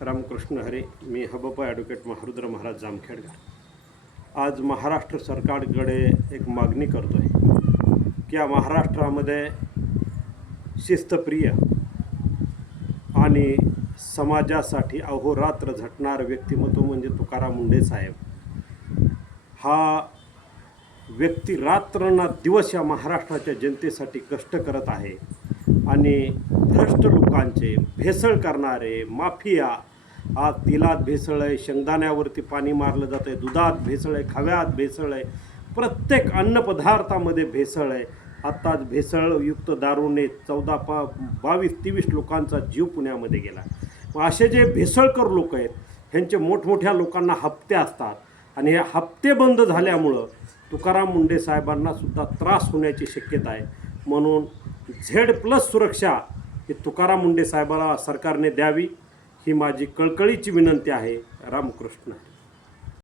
रामकृष्ण हरे. मी हबप्पा ॲडव्होकेट महारुद्र महाराज जामखेडकर आज महाराष्ट्र सरकारकडे एक मागणी करतो आहे की या महाराष्ट्रामध्ये शिस्तप्रिय आणि समाजासाठी अहोरात्र झटणारं व्यक्तिमत्व म्हणजे तुकाराम मुंढे साहेब. हा व्यक्ती रात्र ना दिवस या महाराष्ट्राच्या जनतेसाठी कष्ट करत आहे आणि भ्रष्ट लोकांचे, भेसळ करणारे, माफिया, आज तेलात भेसळ आहे, शेंगदाण्यावरती पाणी मारलं जातं आहे, दुधात भेसळ आहे, खव्यात भेसळ आहे, प्रत्येक अन्नपदार्थामध्ये भेसळ आहे. आत्ताच भेसळयुक्त दारूने 22-23 लोकांचा जीव पुण्यामध्ये गेला. मग असे जे भेसळकर लोक आहेत ह्यांचे मोठमोठ्या लोकांना हप्ते असतात आणि हे हप्ते बंद झाल्यामुळं तुकाराम मुंढे साहेबांना सुद्धा त्रास होण्याची शक्यता आहे. म्हणून Z+ सुरक्षा ही तुकाराम मुंढे साहेबाला सरकारने द्यावी ही माझी कळकळीची विनंती आहे. रामकृष्ण.